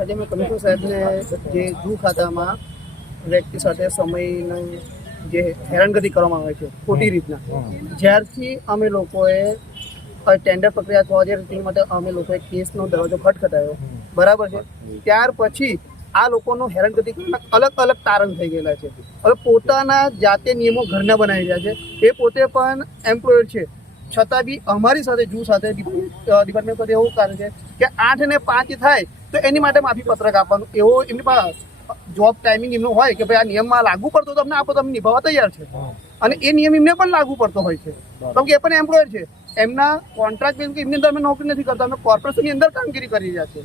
આજે મેં કમિશનર સાહેબને જે જૂ ખાતામાં વ્યક્તિ સાથે સમયનું જે હેરાનગતિ કરવામાં આવે છે ખોટી રીતના, જ્યારથી અમે લોકોએ ટેન્ડર પ્રક્રિયા થવા જે તે માટે અમે લોકોએ કેસનો દરવાજો ખટખટાયો, બરાબર છે, ત્યાર પછી આ લોકોનું હેરાનગતિ અલગ અલગ તારણ થઈ ગયેલા છે. હવે પોતાના જાતે નિયમો ઘરના બનાવી રહ્યા છે. એ પોતે પણ એમ્પ્લોયર છે, છતાં બી અમારી સાથે જૂ સાથે ડિપાર્ટમેન્ટ સાથે એવું કારણ છે કે 8 ને 5 થાય તો એની માટે માફી પત્રક આપવાનું, એવો એમની પાસે જોબ ટાઈમિંગ એમનો હોય કે ભાઈ આ નિયમમાં લાગુ પડતો તમને આપો, તમે નિભાવવા તૈયાર છે. અને એ નિયમ એમને પણ લાગુ પડતો હોય છે, કેમ કે એ પણ એમ્પ્લોયર છે. એમના કોન્ટ્રાક્ટ બેઝ એમની અંદર અમે નોકરી નથી કરતા, અમે કોર્પોરેશનની અંદર કામગીરી કરી રહ્યા છે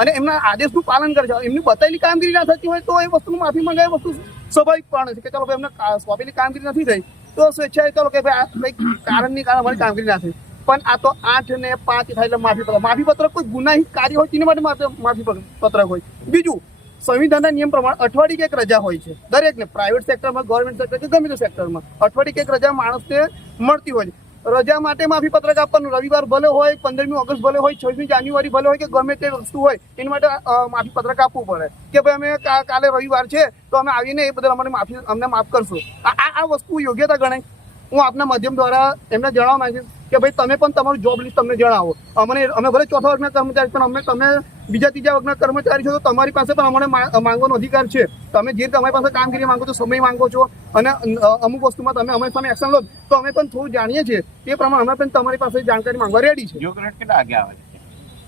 અને એમના આદેશનું પાલન કરે છે. એમની બતાવેલી કામગીરી ના થતી હોય તો એ વસ્તુનું માફી માંગે, વસ્તુ સ્વાભાવિક પણ છે કે ચાલો ભાઈ એમને સોંપેલી કામગીરી નથી થઈ તો સ્વેચ્છાએ ચાલો કે ભાઈ કંઈક કારણની કારણ અમારી કામગીરી ના થઈ. પણ આ તો 8 ને 5 થાય એટલે માફી પત્રક કોઈ ગુનાહિત કાર્ય હોય તેની માટે માફી પત્રક હોય. બીજું, સંવિધાનના નિયમ પ્રમાણે અઠવાડિયે એક રજા હોય છે દરેકને, પ્રાઇવેટ સેક્ટરમાં, ગવર્મેન્ટ સેક્ટર કે ગમે તે સેક્ટરમાં અઠવાડિયે એક રજા માણસને મળતી હોય છે. રજા માટે માફી પત્રક આપવાનું, રવિવાર ભલે હોય, 15મી ઓગસ્ટ ભલે હોય, 26મી જાન્યુઆરી ભલે હોય કે ગમે તે વસ્તુ હોય, એની માટે માફી પત્રક આપવું પડે કે ભાઈ અમે કાલે રવિવાર છે તો અમે આવીને એ બદલ અમને માફ કરશો. આ વસ્તુ યોગ્યતા ગણાય. હું આપના માધ્યમ દ્વારા એમને જણાવવા માંગીશ કે ભાઈ તમે પણ તમારું જોબ લિસ્ટ તમને જણાવો. અમે ભલે ચોથા વર્ગના કર્મચારી, પણ તમે બીજા ત્રીજા વર્ગના કર્મચારી છો તો તમારી પાસે પણ અમને માંગવાનો અધિકાર છે. તમે જે રીતે અમારી પાસે કામગીરી માંગો છો, સમય માંગો છો અને અમુક વસ્તુમાં તમે અમારી સામે એક્શન લો તો અમે પણ થોડું જાણીએ છીએ, તે પ્રમાણે અમે પણ તમારી પાસે જાણકારી માંગવા રેડી છે.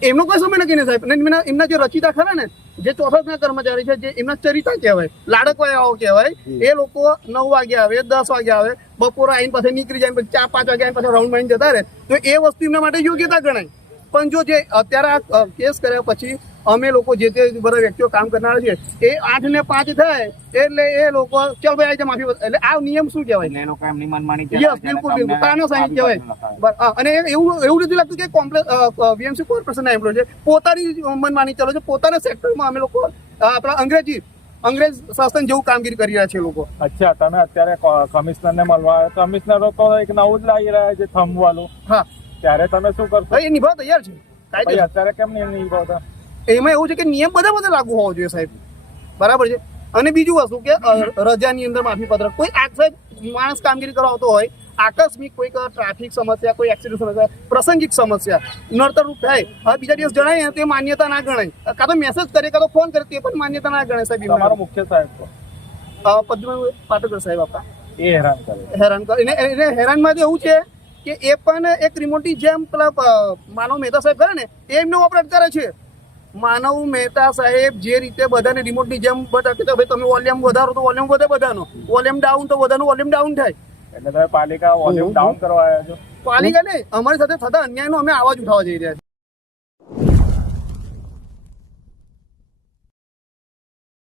એમનો કોઈ સમય નથી ને સાહેબ. એમના જે રચિતા ખરા ને, જે ચોથા વર્ગના કર્મચારી છે, જે એમના ચરિતા કહેવાય, લાડકવાયાઓ કહેવાય, એ લોકો 9 વાગે આવે, 10 વાગે આવે, બપોરે આવીને પાસે નીકળી જાય, પછી 4-5 વાગે આવીને પાછા રાઉન્ડ મારીને જતા રહે, તો એ વસ્તુ એમના માટે યોગ્યતા ગણાય. પણ જો જે અત્યારે આ કેસ કર્યા પછી અમે લોકો જે તે બધા વ્યક્તિઓ કામ કરનારા છે એ 8 ને 5 થાય એટલે એ લોકો ચાલ ભાઈ આજે માફી, એટલે આ નિયમ શું કહેવાય? યસ, બિલકુલ તાનો સાઈન કહેવાય. અને એવું નથી લાગતું કે વીએમસી કોર્પોરેશનના એમ્પ્લોય છે, પોતાની મનમાની ચાલે છે, પોતાના સેક્ટરમાં અમે લોકો આપણા અંગ્રેજ શાસન જેવું કામગીરી કરી રહ્યા છે લોકો. અચ્છા, તમે અત્યારે કમિશનરને મળવા આવ્યા, કમિશનરો તો એક નવું જ લાગી રહ્યા છે થંભ વાળું. હા, ત્યારે તમે શું કરશો? એ નિભાવ તૈયાર છે. અત્યારે કેમ નહીં નિભાવતા? એમાં એવું છે કે નિયમ બધા લાગુ હોવો જોઈએ સાહેબ, બરાબર છે. અને બીજું વસ્તુ કે રજાની અંદર માફી પત્રક, કોઈ સાહેબ માણસ કામગીરી કરવા આવતો હોય, આકસ્મિક કોઈક ટ્રાફિક સમસ્યા, કોઈ એક્સિડન્ટ સમસ્યા, પ્રસંગિક સમસ્યા નડતરરૂપ થાય, હવે બીજા દિવસ જણાય તે માન્યતા ના ગણાય. કાં તો મેસેજ કરે, કાં તો ફોન કરે, તે પણ માન્યતા ના ગણાય સાહેબ. તમારો મુખ્ય સાહેબ પદ્મા પાટકર સાહેબ આપણા એ હેરાન કરે. એને હેરાનમાં એવું છે કે એ પણ એક રિમોટની જેમ પેલા માનવ મહેતા સાહેબ કરે ને એમને ઓપરેટ કરે છે. માનવ મહેતા સાહેબ જે રીતે બધાને રિમોટની જેમ બધા કે ભાઈ તમે વોલ્યુમ વધારો તો વોલ્યુમ વધે બધાનો, વોલ્યુમ ડાઉન તો બધાનું વોલ્યુમ ડાઉન થાય. એટલે તમે પાલિકા વોલ્યુમ ડાઉન કરવા આવ્યા છો? પાલિકા નહીં, અમારી સાથે થતા અન્યાયનો અમે અવાજ ઉઠાવવા જઈ રહ્યા છીએ.